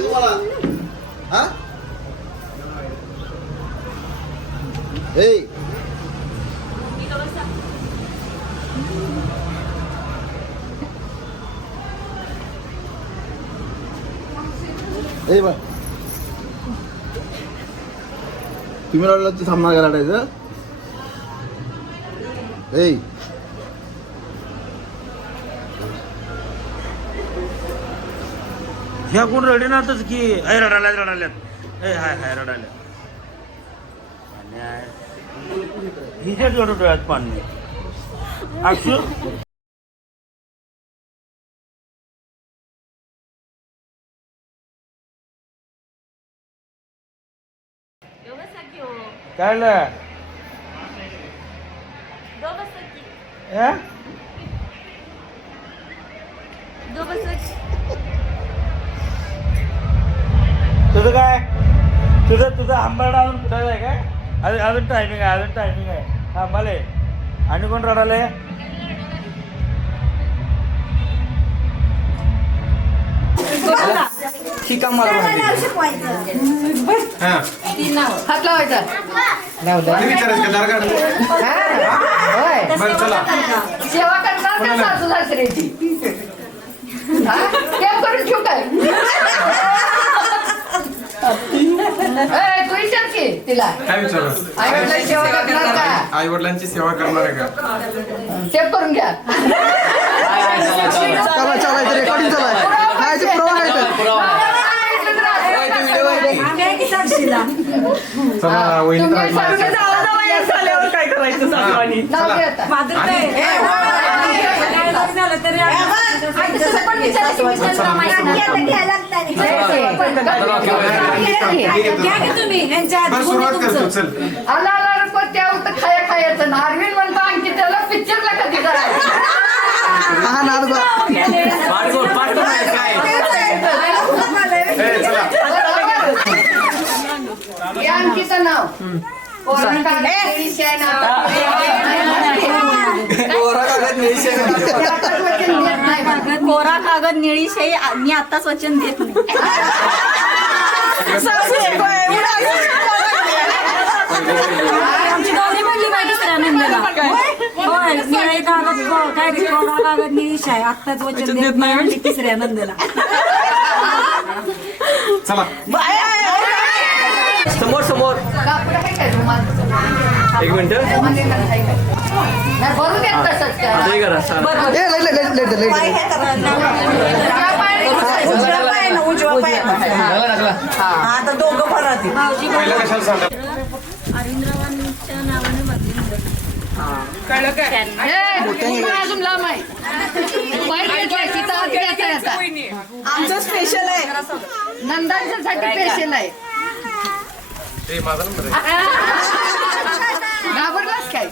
नाही तुम्हाला हा ए ए बा तुम्ही रडला तू थांबणार का रडायचं ए ह्या कोण रडीनातच की अय रडाल्यात रडाल्यात ए हाय हाय रडाल्यात आणि आहे. हिच्या जोड डोळ्यात पाणी. अक्षु? काय ल? तुझं काय? तुझं तुझं आंबाडा अजून फुटायचं आहे काय? अजून अजून टायमिंग आहे अजून टायमिंग आहे. थांबाले आणि कोण रडाले हात लावायचा. होय. सेवा करणार का सासू सासऱ्याची. हा? केम करून ठेवू काय ए, तू विचार की तिला. काय विचार? आई वडिलांची सेवा करणार का? आई वडिलांची सेवा करणार आहे का? सेव करून घ्या. चला चालायचं रेकॉर्डिंग चालाय ते प्रवाह आहे चला वहिनी तर काय करायचं सासवानी नाव घे आता. बरं सुरुवात करतो चल आला आला रे पण त्या होतं खाया खायचं. ना अरविंद म्हणतो आणखी त्याला पिक्चरला कधी करायचं? हा नाद बा ए, चला हे आणखीचं नाव पोरांना कागद निळीशी आहे नाव. कोरा कागद निळी शाई मी आताच वचन देत नाही. होय कागद को- काय कोरा कागद निळी शाई आत्ताच वचन देत नाही म्हणली तिसऱ्या नंदीला. चला समोर समोर कापड आहे काय रुमाल? एक मिनिट रुमाल एखादा आहे काय? नाही, भरू देत तसंच काय. हे करा सा- ए light light light light light उजव्या पायाने आता दोघं भरात भाऊजी पहिलं कशाला सांगा अरविंदरावांच्या नावाने बदली ए, उभं अजून लांब आहे. पाय घ्यायचा, तिथं आत घ्यायचा आहे. आता. आमचं स्पेशल आहे. नंदांच्यासाठी स्पेशल आहे. ए माझा नंबर आहे घाबरलास काय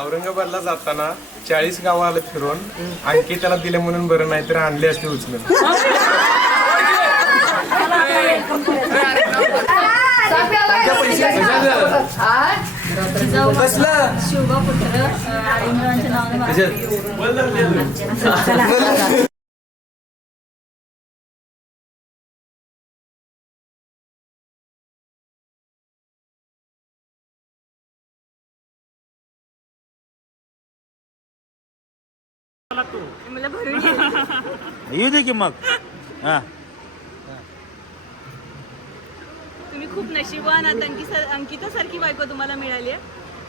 औरंगाबादला जाताना चाळीस गावं आलं फिरून. आणखी त्याला दिले म्हणून बरं नाही तर आणले असते उचलून. शिवबा पुत्र नावाने बदली. मला भरून ये. येऊ दे की मग. हा. तुम्ही खूप नशिबवान आहात. अंकिता अंकितासारखी बायको तुम्हाला मिळाली आहे.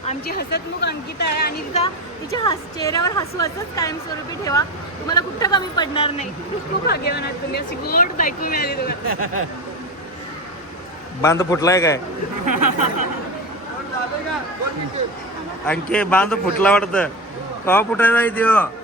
आमची हसतमुख अंकिता आहे आणि तिचा तिच्या हस चेहऱ्यावर हसू हसत कायमस्वरूपी ठेवा. तुम्हाला कुठं कमी पडणार नाही. खूप खूप भाग्यवान आहात तुम्ही. अशी गोड बायको मिळाली तुम्हाला. बांध फुटलाय काय? आणखी बांध फुटला वाटतं. कवा आहे त्यो